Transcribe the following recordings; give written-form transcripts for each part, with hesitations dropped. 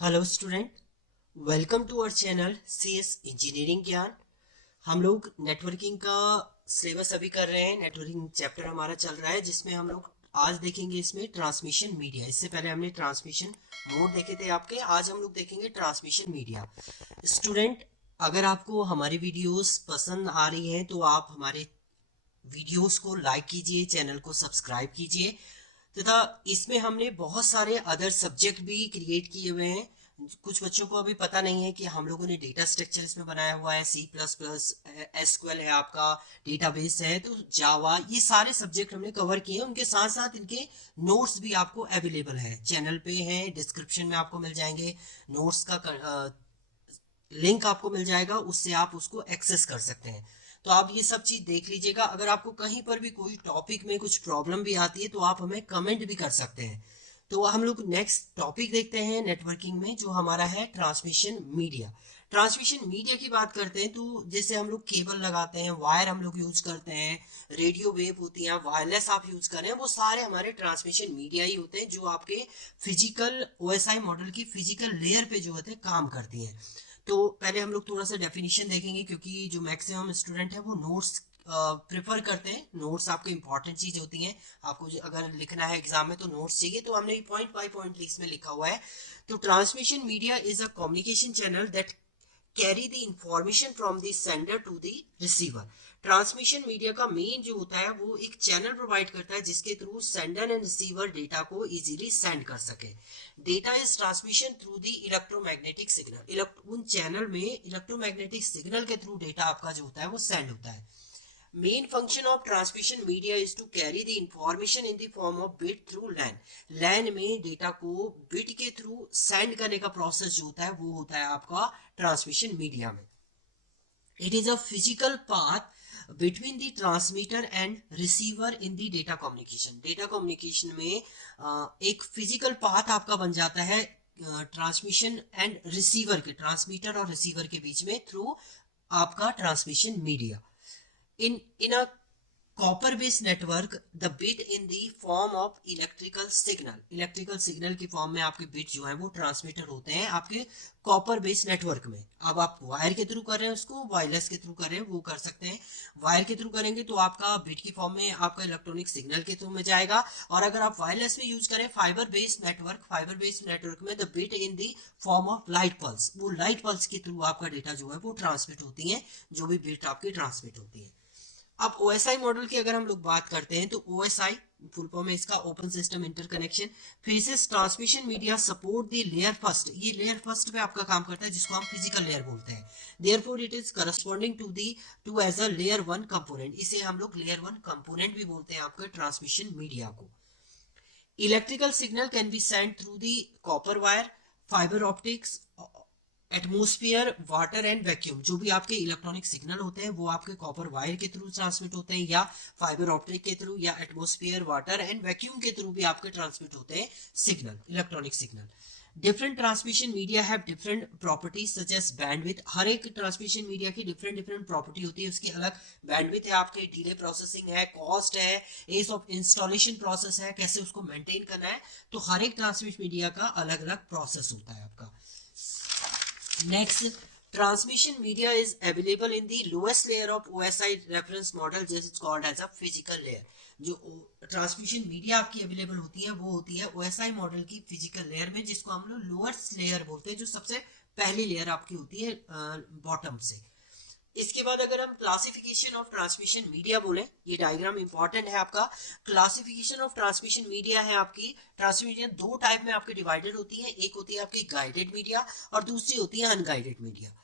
Hello student, welcome to our channel CS engineering Gyan. हम लोग networking का सिलेबस अभी कर रहे हैं। नेटवर्किंग चैप्टर हमारा चल रहा है जिसमें हम लोग आज देखेंगे इसमें ट्रांसमिशन मीडिया। इससे पहले हमने ट्रांसमिशन मोड देखे थे आपके, आज हम लोग देखेंगे ट्रांसमिशन मीडिया। स्टूडेंट, अगर आपको हमारी वीडियोस पसंद आ रही हैं तो आप हमारे वीडियोस को लाइक कीजिए, चैनल को सब्सक्राइब कीजिए तथा इसमें हमने बहुत सारे अदर सब्जेक्ट भी क्रिएट किए हुए हैं। कुछ बच्चों को अभी पता नहीं है कि हम लोगों ने डेटा स्ट्रक्चर इसमें बनाया हुआ है, C++, एसक्यूएल है, आपका डेटाबेस है, तो जावा, ये सारे सब्जेक्ट हमने कवर किए हैं। उनके साथ साथ इनके नोट्स भी आपको अवेलेबल है, चैनल पे हैं, डिस्क्रिप्शन में आपको मिल जाएंगे। नोट्स का लिंक आपको मिल जाएगा, उससे आप उसको एक्सेस कर सकते हैं। तो आप ये सब चीज देख लीजिएगा। अगर आपको कहीं पर भी कोई टॉपिक में कुछ प्रॉब्लम भी आती है तो आप हमें कमेंट भी कर सकते हैं। तो हम लोग नेक्स्ट टॉपिक देखते हैं नेटवर्किंग में, जो हमारा है ट्रांसमिशन मीडिया। ट्रांसमिशन मीडिया की बात करते हैं तो जैसे हम लोग केबल लगाते हैं, वायर हम लोग यूज करते हैं, रेडियो वेव होती हैं, वायरलेस आप यूज कर रहे हैं, वो सारे हमारे ट्रांसमिशन मीडिया ही होते हैं जो आपके फिजिकल ओएसआई मॉडल की फिजिकल लेयर पे जो होते हैं काम करती हैं। तो पहले हम लोग थोड़ा सा डेफिनेशन देखेंगे, क्योंकि जो मैक्सिमम स्टूडेंट है वो नोट्स प्रेफर करते हैं। नोट्स आपके इंपॉर्टेंट चीज होती हैं, आपको अगर लिखना है एग्जाम में तो नोट्स चाहिए, तो हमने पॉइंट बाय पॉइंट लिस्ट में लिखा हुआ है। तो transmission media is a communication channel that carry the information from the sender to the receiver. Transmission media का मेन जो होता है वो एक चैनल प्रोवाइड करता है जिसके through sender and receiver data को इजीली सेंड कर सके। Data is transmission through the electromagnetic signal. उन चैनल में इलेक्ट्रोमैग्नेटिक सिग्नल के थ्रू डेटा आपका जो होता है वो सेंड होता है। Main function of transmission media is to carry the information in the form of bit through LAN. LAN में डेटा को बिट के थ्रू सेंड करने का प्रोसेस जो होता है वो होता है आपका ट्रांसमिशन मीडिया में। It is a physical path between the transmitter and receiver in the data communication. Data communication में एक फिजिकल पाथ आपका बन जाता है ट्रांसमिशन एंड रिसीवर के, ट्रांसमीटर और रिसीवर के बीच में, थ्रू आपका transmission media. In a copper based network, the bit in the form of electrical signal की फॉर्म में आपके बिट जो है वो ट्रांसमीटर होते हैं आपके कॉपर बेस्ड नेटवर्क में। अब आप वायर के थ्रू कर रहे हैं उसको, वायरलेस के थ्रू कर रहे हैं वो कर सकते हैं। वायर के थ्रू करेंगे तो आपका बिट की फॉर्म में आपका इलेक्ट्रॉनिक सिग्नल के थ्रू में जाएगा, और अगर आप वायरलेस में यूज करें फाइबर बेस्ड नेटवर्क में, the bit in the form of light pulse, वो लाइट पल्स के थ्रू आपका डेटा जो है वो ट्रांसमिट होती है, जो भी बिट आपकी ट्रांसमिट होती है। अब ओएसआई मॉडल की अगर हम लोग बात करते हैं तो ओएसआई फुल फॉर्म है इसका, open system interconnection faces transmission media support the layer first. ये लेयर फर्स्ट पे आपका काम करता है जिसको हम फिजिकल लेयर बोलते हैं। Therefore it is corresponding to as a layer one component. इसे हम लोग लेयर वन कंपोनेंट भी बोलते हैं आपके ट्रांसमिशन मीडिया को। Electrical signal can be send through the copper wire, fibre optics, atmosphere, water and vacuum. जो भी आपके इलेक्ट्रॉनिक सिग्नल होते हैं वो आपके कॉपर वायर के थ्रू ट्रांसमिट होते हैं, या फाइबर ऑप्टिक के थ्रू, या एटमोस्फियर, वाटर एंड वैक्यूम के थ्रू भी आपके ट्रांसमिट होते हैं signal, electronic signal. Different transmission media have different properties such as bandwidth. हर एक ट्रांसमिशन मीडिया की डिफरेंट डिफरेंट प्रॉपर्टी होती है, उसकी अलग बैंडविड्थ है, आपके डिले प्रोसेसिंग है, कॉस्ट है, एज ऑफ इंस्टॉलेशन प्रोसेस है, कैसे उसको मेंटेन करना है। तो हर एक ट्रांसमिशन मीडिया का अलग अलग प्रोसेस होता है आपका। Next, transmission media is available in the lowest layer of OSI reference model, just it's called as a physical layer। जो ट्रांसमिशन मीडिया आपकी अवेलेबल होती है वो होती है ओएसआई मॉडल की फिजिकल लेयर में, जिसको हम लोग लोअर्स लेयर बोलते हैं, जो सबसे पहली लेयर आपकी होती है बॉटम से। इसके बाद अगर हम क्लासिफिकेशन ऑफ ट्रांसमिशन मीडिया बोले, ये डायग्राम इंपॉर्टेंट है आपका। क्लासिफिकेशन ऑफ ट्रांसमिशन मीडिया है आपकी, ट्रांसमिशन मीडिया दो टाइप में आपके डिवाइडेड होती है। एक होती है आपकी गाइडेड मीडिया और दूसरी होती है अनगाइडेड मीडिया।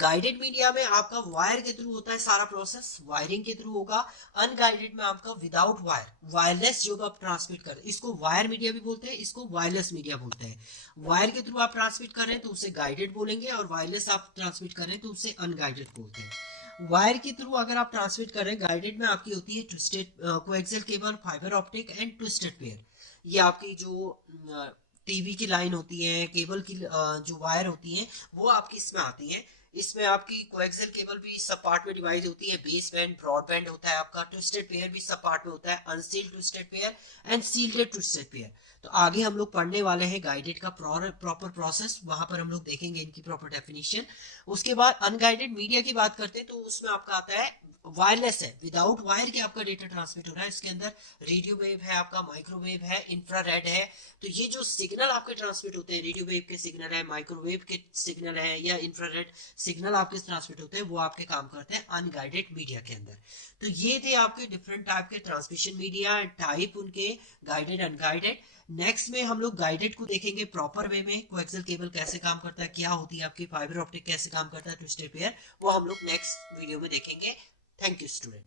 गाइडेड मीडिया में आपका वायर के थ्रू होता है सारा प्रोसेस, वायरिंग के थ्रू होगा। अनगाइडेड में आपका विदाउट वायर, वायरलेस जो आप ट्रांसमिट कर, इसको वायर मीडिया भी बोलते हैं, इसको वायरलेस मीडिया बोलते हैं। वायर के थ्रू आप ट्रांसमिट कर रहे हैं तो उसे गाइडेड बोलेंगे, और वायरलेस आप ट्रांसमिट कर रहे हैं तो उसे अनगाइडेड बोलते हैं। वायर के थ्रू अगर आप ट्रांसमिट कर रहे हैं, गाइडेड में आपकी होती है twisted coaxial cable, fibre optic and twisted pair. ये आपकी जो टीवी की लाइन होती है, केबल की जो वायर होती है वो आपकी इसमें आती है। इसमें आपकी कोएक्सियल केबल भी सब पार्ट में डिवाइड होती है, बेस बैंड, ब्रॉड बैंड होता है आपका, ट्विस्टेड पेयर भी सब पार्ट में होता है, unsealed twisted pair and shielded twisted pair. तो आगे हम लोग पढ़ने वाले हैं गाइडेड का प्रॉपर प्रोसेस, वहां पर हम लोग देखेंगे इनकी प्रॉपर डेफिनेशन। उसके बाद अनगाइडेड मीडिया की बात करते हैं तो उसमें आपका आता है वायरलेस है, विदाउट वायर के आपका डेटा ट्रांसमिट हो रहा है। इसके अंदर रेडियो वेव है, आपका माइक्रोवेव है, इंफ्रारेड है। तो ये जो सिग्नल आपके ट्रांसमिट होते हैं, रेडियो वेव के सिग्नल है, माइक्रोवेव के सिग्नल है या इंफ्रारेड सिग्नल आपके ट्रांसमिट होते हैं, वो आपके काम करते हैं अनगाइडेड मीडिया के अंदर। तो ये थे आपके डिफरेंट टाइप के ट्रांसमिशन मीडिया टाइप उनके, गाइडेड अनगाइडेड। नेक्स्ट में हम लोग गाइडेड को देखेंगे प्रॉपर वे में, कोएक्सियल केबल कैसे काम करता है, क्या होती है आपकी फाइबर ऑप्टिक कैसे काम करता है, ट्विस्टेड पेयर, वो हम लोग नेक्स्ट वीडियो में देखेंगे। Thank you student.